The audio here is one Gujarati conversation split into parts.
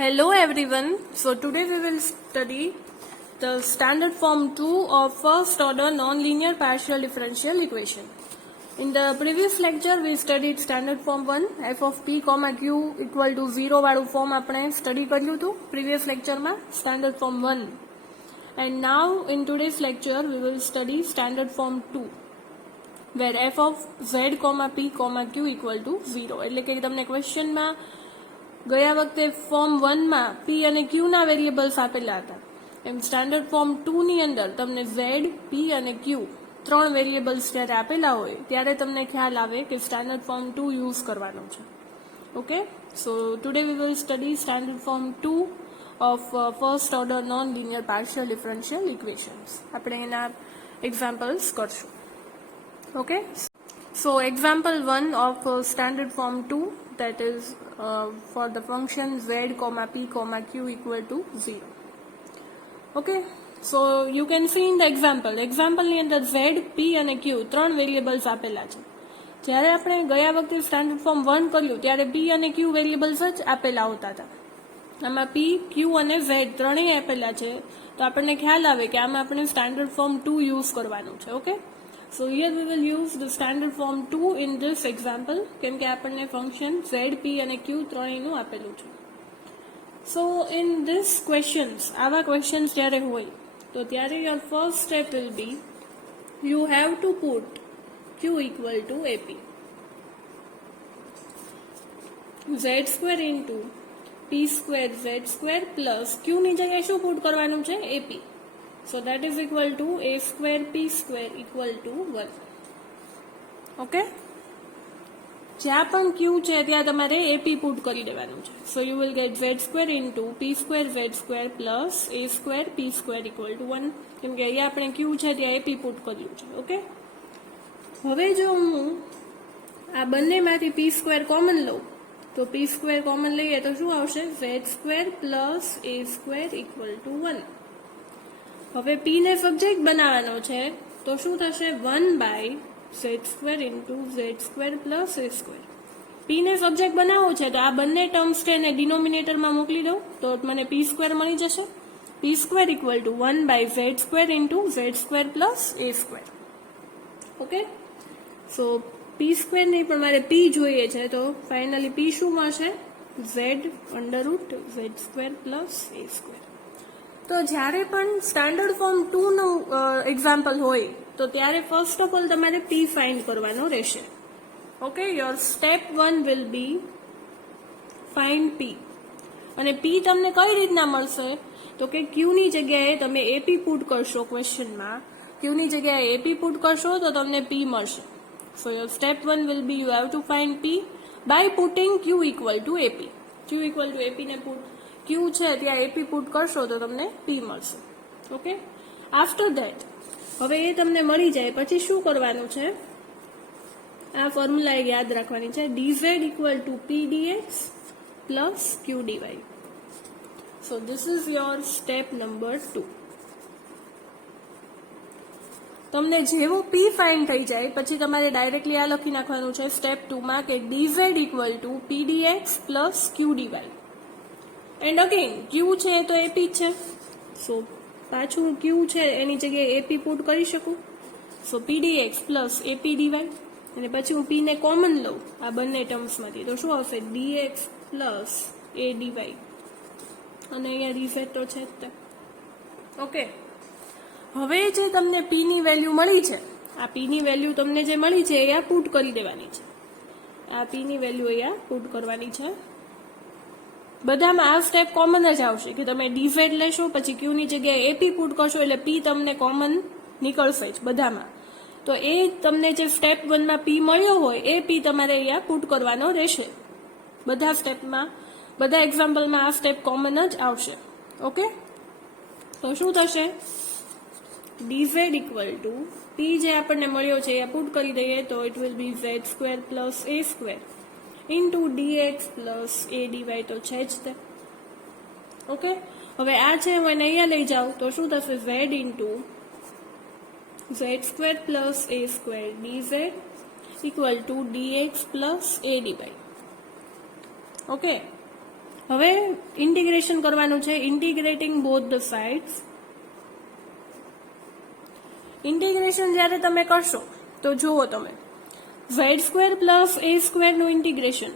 Hello everyone. So today we will study the standard form 2 of first order nonlinear partial differential equation. In the previous lecture we studied standard form 1 f of p, q equal to 0 વાળું form આપણે study કર્યું હતું previous lecture માં standard form 1. And now in today's lecture we will study standard form 2 where f of z, p, q equal to 0. એટલે કે તમને question માં ગયા વખતે ફોર્મ 1 માં p અને q ના વેરિયેબલ્સ આપેલા હતા એમ સ્ટાન્ડર્ડ ફોર્મ 2 ની અંદર તમને z, p અને q ત્રણ વેરિયેબલ્સ જ્યારે આપેલા હોય ત્યારે તમને ખ્યાલ આવે કે સ્ટાન્ડર્ડ ફોર્મ 2 યુઝ કરવાનો છે. Okay, so today we will study standard form 2 of first order non linear partial differential equations. આપણે એના એક્ઝામ્પલ્સ કરશું. Okay, so example 1 of standard form 2, that is for the function z, p, q equal to 0. Okay, so you can see in the example ની અંદર z, p અને q ત્રણ વેરિયેબલ્સ આપેલા છે. જ્યારે આપણે ગયા વખતે સ્ટાન્ડર્ડ ફોર્મ 1 કર્યું ત્યારે p અને q વેરિયેબલ્સ જ આપેલા હોતા હતા. આમાં p, q અને z ત્રણેય આપેલા છે તો આપણને ખ્યાલ આવે કે આમાં આપણે સ્ટાન્ડર્ડ ફોર્મ 2 યુઝ કરવાનું છે. Okay, so here we will use the standard form 2 in this example કેમ કે આપણને ફંક્શન z, p અને q ત્રણેયનું આપેલું છે. So in this questions, આવા questions જ્યારે હોય તો ત્યારે your first step will be you have to put q equal to ap, z square into p square z square plus q ની જગ્યાએ શું પુટ કરવાનું છે? ap. So that is equal to a square p square equal to 1. Okay, જ્યાં પણ q છે ત્યાં તમારે ap પુટ કરી દેવાનું છે. So you will get z square into p square z square plus a square p square equal to 1. કેમ કે અહીંયા આપણે q છે ત્યાં ap પુટ કર્યું છે. ઓકે, હવે જો હું આ બંનેમાંથી p સ્ક્વેર કોમન લઉં તો p સ્ક્વેર કોમન લઈએ તો શું આવશે? z square plus a square equal to 1. હવે p ને સબ્જેક્ટ બનાવવાનો છે તો શું થશે? 1 by z square into z square plus a square. p ને સબ્જેક્ટ બનાવવો છે તો આ બંને ટર્મ્સ છે એને ડિનોમિનેટરમાં મોકલી દઉં તો મને p સ્ક્વેર મળી જશે. p square equal to 1 by z square into z square plus a square. Okay, so p square નહીં પણ મારે p જોઈએ છે તો ફાઇનલી p શું મળશે? z under route z square plus a square. તો જ્યારે પણ સ્ટાન્ડર્ડ ફોર્મ 2 નું એક્ઝામ્પલ હોય તો ત્યારે ફર્સ્ટ ઓફ ઓલ તમારે p ફાઇન્ડ કરવાનો રહેશે. Okay, your step 1 will B find p. અને p તમને કઈ રીતના મળશે તો કે q ની જગ્યાએ તમે ap પુટ કરશો ક્વેશ્ચનમાં, q ની જગ્યાએ ap પુટ કરશો તો તમને p મળશે. So your step 1 will be you have to find p by putting q equal to ap. q equal to ap ને પુટ q છે ત્યાં ap પુટ કરશો તો તમને p મળશે. ઓકે, આફ્ટર ધેટ હવે એ તમને મળી જાય પછી શું કરવાનું છે? આ ફોર્મ્યુલા યાદ રાખવાની છે. dz equal to p dx plus q dy. So this is your step number 2. તમને જેવું p ફાઇન્ડ થઈ જાય પછી તમારે ડાયરેક્ટલી આ લખી નાખવાનું છે સ્ટેપ 2 માં કે dz equal to p dx plus q dy. And again q છે તો ap છે, સો પાછું q છે એની જગ્યાએ ap પુટ કરી શકું. સો pdx પ્લસ ap dy અને પછી હું p ને કોમન લઉં આ બંને ટર્મ્સમાંથી તો શું આવશે? dx પ્લસ a dy અને અહીંયા dz તો છે જ તે. ઓકે, હવે જે તમને p ની વેલ્યુ મળી છે આ p ની વેલ્યુ તમને જે મળી છે અહીંયા પુટ કરી દેવાની છે. આ p ની વેલ્યુ અહીંયા પુટ કરવાની છે. બધામાં આ સ્ટેપ કોમન જ આવશે કે તમે dz લેશો પછી q ની જગ્યાએ ap પુટ કરશો એટલે p તમને કોમન નીકળશે જ બધામાં. તો એ તમને જે સ્ટેપ 1 માં p મળ્યો હોય એ p તમારે અહીંયા પુટ કરવાનો રહેશે. બધા સ્ટેપમાં બધા એક્ઝામ્પલમાં આ સ્ટેપ કોમન જ આવશે. ઓકે, તો શું થશે? dz ઇક્વલ ટુ p જે આપણને મળ્યો છે એ પુટ કરી દઈએ તો it will B z square plus a square into dx plus a dy તો છે જ તે. ઓકે, હવે આ છે હું એને અહીંયા લઈ જાઉં તો શું થશે? z into z square plus a square dz equal to dx plus a dy. Okay, હવે ઇન્ટિગ્રેશન કરવાનું છે, integrating both the sides. Integration જ્યારે તમે કરશો તો જુઓ તમે z² પ્લસ a² નું ઇન્ટિગ્રેશન,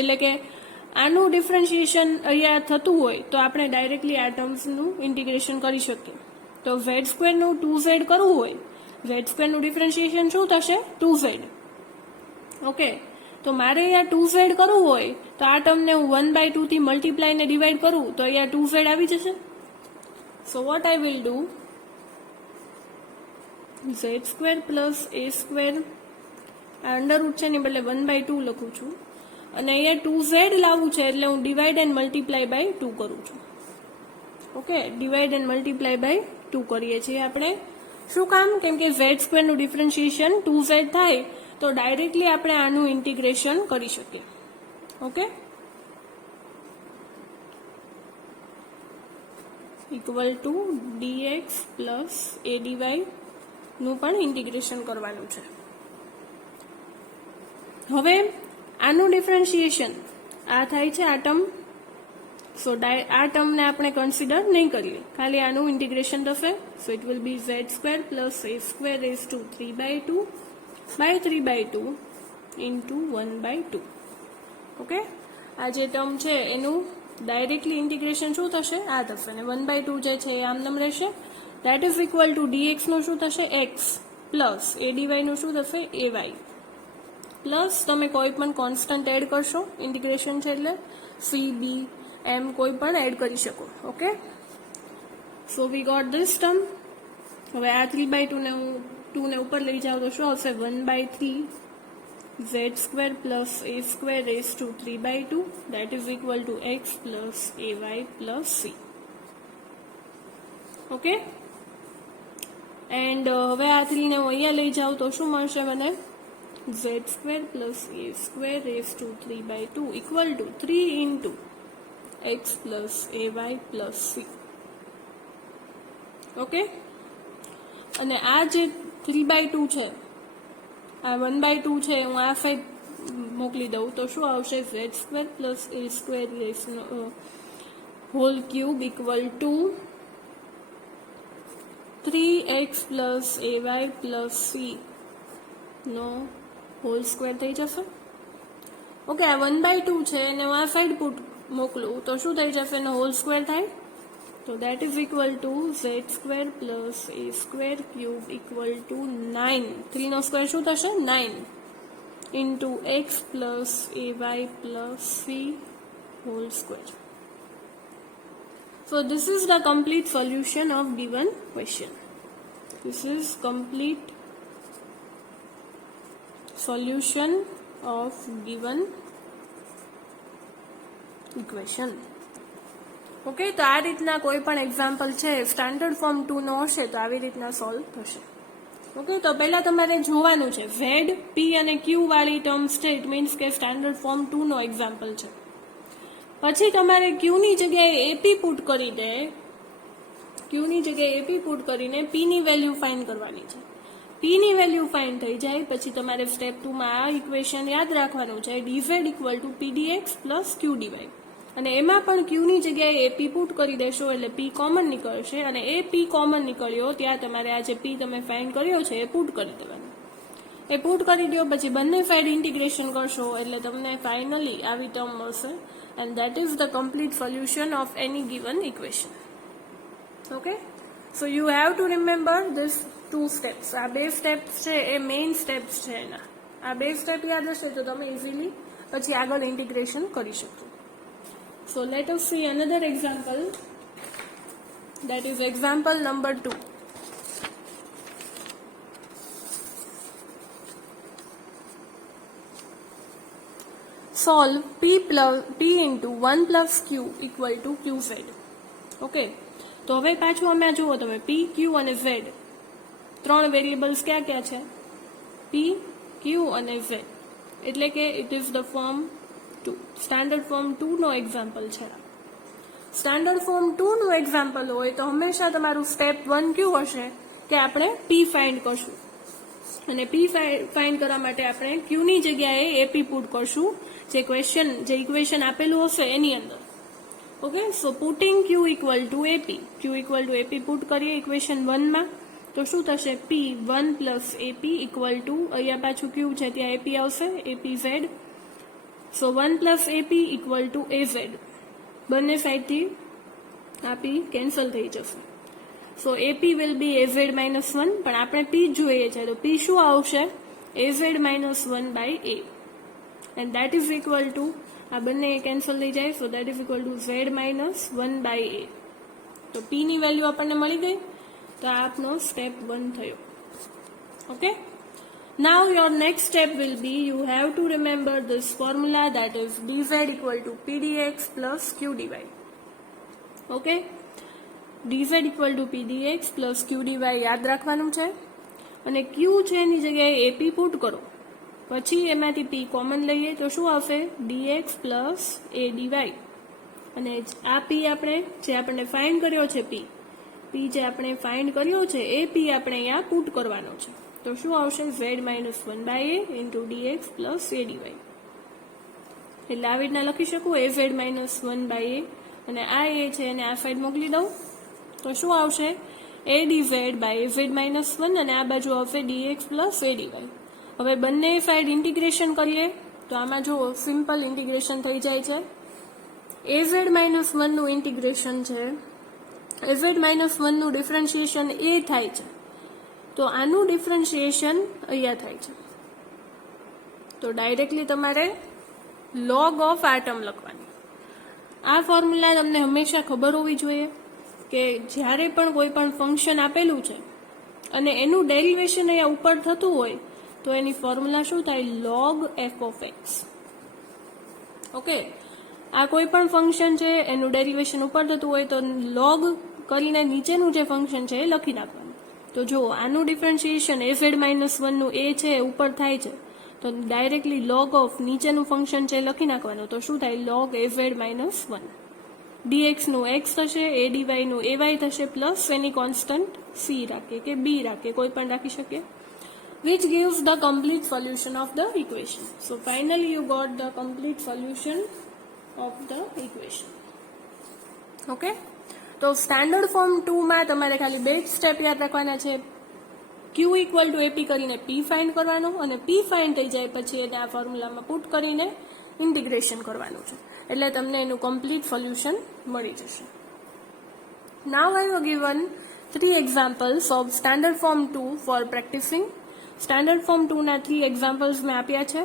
એટલે કે આનું ડિફરન્શિએશન અહીંયા થતું હોય તો આપણે ડાયરેક્ટલી આ ટર્મ્સનું ઇન્ટિગ્રેશન કરી શકીએ. તો z² નું 2z કરવું હોય, z² નું ડિફરન્શિએશન શું થશે? 2z. ઓકે, તો મારે અહીંયા 2z કરવું હોય તો આ ટર્મને હું 1/2 થી મલ્ટીપ્લાય ને ડિવાઈડ કરું તો અહીંયા 2z આવી જશે. So what I will do, z² plus a², આ અંડરરૂટ છે ને બદલે 1/2 લખું છું, અને અહીંયા 2z લાવવું છે એટલે હું ડિવાઈડ એન્ડ મલ્ટીપ્લાય બાય 2 કરું છું. Okay, divide and multiply by 2 કરીએ છીએ આપણે. શું કામ? કેમ કે z² નું ડિફરન્શિએશન 2z થાય તો ડાયરેક્ટલી આપણે આનું ઇન્ટિગ્રેશન કરી શકીએ. Okay, equal to dx plus a dy નું પણ ઇન્ટિગ્રેશન કરવાનું છે. હવે આનું ડિફરન્શિએશન આ થાય છે આ ટર્મ, સો આ ટર્મને આપણે કન્સિડર નહીં કરીએ, ખાલી આનું ઇન્ટિગ્રેશન થશે. So it will be z² plus a² raise to 3/2 by 3/2 into 1/2. Okay, આ જે ટર્મ છે એનું ડાયરેક્ટલી ઇન્ટિગ્રેશન શું થશે? આ થશે, અને 1/2 જે છે એ આમનામ રહેશે. That is equal two dx નું શું થશે? x પ્લસ a dy નું શું થશે? ay. પ્લસ તમે કોઈ પણ કોન્સ્ટન્ટ એડ કરશો, ઇન્ટિગ્રેશન છે એટલે c b m કોઈ પણ એડ કરી શકો. Okay, so we got this term. હવે આ 3/2 ને હું 2 ને ઉપર લઈ જાઉં તો શું આવશે? 1/3 z² plus a² raise to 3/2 that is equal to x plus ay plus c. Okay, and હવે આ 3 ને હું અહીંયા લઈ જાઉં તો શું મળશે મને? z² plus a² raise to 3/2 equal to 3 into x plus ay plus c. Okay, અને આ જે 3/2 છે, આ 1/2 છે, હું આ સાઈડ મોકલી દઉં તો શું આવશે? z² plus a² raise whole cube equal to 3x plus ay plus c નો હોલ સ્ક્વેર થઈ જશે. ઓકે, આ 1/2 છે અને હું આ સાઈડ મોકલું તો શું થઈ જશે? એનો હોલ સ્ક્વેર થાય. તો that is equal to z² plus a² cube equal to 9. 3 નો સ્ક્વેર શું થશે? 9 into x plus ay plus c whole square. So this is the complete solution of given question. This is complete solution of given equation. Okay, તો આ રીતના કોઈ પણ એક્ઝામ્પલ છે સ્ટાન્ડર્ડ ફોર્મ 2 નો હશે તો આવી રીતના સોલ્વ થશે. ઓકે, તો પહેલા તમારે જોવાનું છે z, p અને q વાળી ટર્મ્સ છે, ઇટ મીન્સ કે સ્ટાન્ડર્ડ ફોર્મ 2 નો એક્ઝામ્પલ છે. પછી તમારે q ની જગ્યાએ ap પુટ કરી દે, q ની જગ્યાએ ap પુટ કરીને p ની વેલ્યુ ફાઇન્ડ કરવાની છે. p ની વેલ્યુ ફાઇન્ડ થઈ જાય પછી તમારે સ્ટેપ 2 માં આ ઇક્વેશન યાદ રાખવાનું છે, dz equal to pdx plus q dy. અને એમાં પણ q ની જગ્યાએ ap પુટ કરી દેશો એટલે p કોમન નીકળશે, અને એ p કોમન નીકળ્યો ત્યાં તમારે આ જે p તમે ફાઇન્ડ કર્યો છે એ પુટ કરી દેવાનો. એ પુટ કરી દો પછી બંને સાઈડ ઇન્ટિગ્રેશન કરશો એટલે તમને ફાઇનલી આવી ટર્મ મળશે. And that is the complete solution of any given equation. Okay, so you have to remember this 2 steps. આ બે સ્ટેપ્સ છે એ મેઇન સ્ટેપ્સ છે એના. આ બે સ્ટેપ યાદ હશે તો તમે ઇઝીલી પછી આગળ ઇન્ટિગ્રેશન કરી શકશો. So let us see another example, that is example number 2. Solve p into 1 plus q equal to qz. Okay, તો હવે પાછું અમે જુઓ તમે p, q અને z ત્રણ વેરિયેબલ્સ ક્યાં ક્યાં છે? p, q અને z. એટલે કે it is the form 2, standard form 2 નો એક્ઝામ્પલ છે. સ્ટાન્ડર્ડ ફોર્મ 2 નું એક્ઝામ્પલ હોય તો હંમેશા તમારું સ્ટેપ 1 ક્યુ હશે કે આપણે p ફાઇન્ડ કરશું, અને p ફાઇન્ડ કરવા માટે આપણે q ની જગ્યાએ ap પુટ કરશું જે ઇક્વેશન આપેલું હશે એની અંદર. Okay, so putting Q equal to a p, Q equal to a p put કરીએ ઇક્વેશન 1 માં, તો શું થશે? P 1 plus a p equal to, અહીંયા પાછું ક્યુ છે ત્યાં એપી આવશે, a p z. So 1 plus a p equal to a z. બંને સાઈડથી આ પી કેન્સલ થઈ જશે. So a p will be a z minus 1, પણ આપણે પી જોઈએ છે, તો પી શું આવશે? A z minus 1 by a, and that is equal to, આ બંને કેન્સલ થઈ જાય, so that is equal to z minus 1 by a. તો પી ની વેલ્યુ આપણને મળી ગઈ, તો આ આપનો સ્ટેપ 1 થયો. Okay, now your next step will be, you have to remember this formula, that is dz equal to pdx plus qdy. Okay, dz equal to pdx plus qdy યાદ રાખવાનું છે, અને q છે એની જગ્યાએ ap પુટ કરો, પછી એમાંથી p કોમન લઈએ તો શું આવશે? dx plus a dy. અને આ p આપણે જે આપણે ફાઇન્ડ કર્યો છે, p જે આપણે ફાઇન્ડ કર્યો છે એ p આપણે અહીંયા પુટ કરવાનો છે, તો શું આવશે? z minus 1 by a into dx plus a dy. એટલે આવી રીતના લખી શકું, એ ઝેડ માઇનસ 1 બાય એ, અને આ એ છે એને આ સાઈડ મોકલી દઉં, તો શું આવશે? A d z by a z minus 1, અને આ બાજુ આવશે ડીએક્સ પ્લસ એ ડીવાય. હવે બંને સાઈડ ઇન્ટિગ્રેશન કરીએ તો આમાં જો સિમ્પલ ઇન્ટિગ્રેશન થઈ જાય છે. એ ઝેડ માઇનસ 1 નું ઇન્ટિગ્રેશન છે, એ ઝેડ માઇનસ 1 નું ડિફરન્શિએશન એ થાય છે, તો આનું ડિફરન્શિએશન અહીંયા થાય છે. તો ડાયરેક્ટલી તમારે log ઓફ આ ટર્મ લખવાની. આ ફોર્મ્યુલા તમને હંમેશા ખબર હોવી જોઈએ કે જ્યારે પણ કોઈ પણ ફંક્શન આપેલું છે અને એનું ડેરિવેશન અહીંયા ઉપર થતું હોય તો એની ફોર્મ્યુલા શું થાય? log f of x. Okay, આ કોઈ પણ ફંક્શન છે એનું ડેરિવેશન ઉપર થતું હોય તો log કરીને નીચેનું જે ફંક્શન છે એ લખી નાખવાનું. તો જો આનું ડિફરન્શિએશન એ ઝેડ માઇનસ 1 નું એ છે ઉપર થાય છે, તો ડાયરેક્ટલી log ઓફ નીચેનું ફંક્શન છે લખી નાખવાનું, તો શું થાય? log એ ઝેડ માઇનસ 1. dx નું x થશે, એ dy નું ay થશે, પ્લસ એની કોન્સ્ટન્ટ c રાખીએ કે b રાખીએ, કોઈ પણ રાખી શકીએ, which gives the complete solution of the equation. So finally you got the complete solution of the equation. Okay, તો સ્ટાન્ડર્ડ ફોર્મ 2 માં તમારે ખાલી બે જ સ્ટેપ યાદ રાખવાના છે. q ઇક્વલ ટુ એપી કરીને p ફાઇન્ડ કરવાનો, અને p ફાઇન્ડ થઈ જાય પછી એને આ ફોર્મ્યુલામાં પુટ કરીને ઇન્ટિગ્રેશન કરવાનું છે, એટલે તમને એનું કમ્પ્લીટ સોલ્યુશન મળી જશે. Now I have given 3 examples of standard form 2 for practising. Standard form 2 ના 3 એક્ઝામ્પલ્સ મેં આપ્યા છે.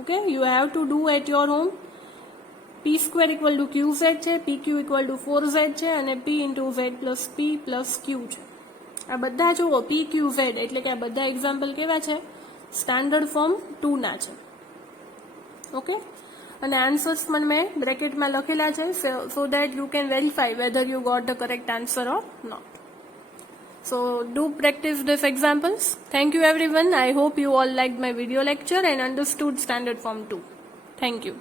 Okay, you have to do at your home. P square equal to Q z છે, P Q equal to 4z છે, અને P into z plus P plus Q છે. આ બધા જુઓ પી ક્યુ ઝેડ, એટલે કે આ બધા એક્ઝામ્પલ કેવા છે? સ્ટાન્ડર્ડ ફોર્મ 2 ના છે. ઓકે, અને આન્સર્સ પણ મેં બ્રેકેટમાં લખેલા છે, so that you can verify whether you got the correct answer or not. So do practice these examples. Thank you everyone. I hope you all liked my video lecture and understood standard form 2. Thank you.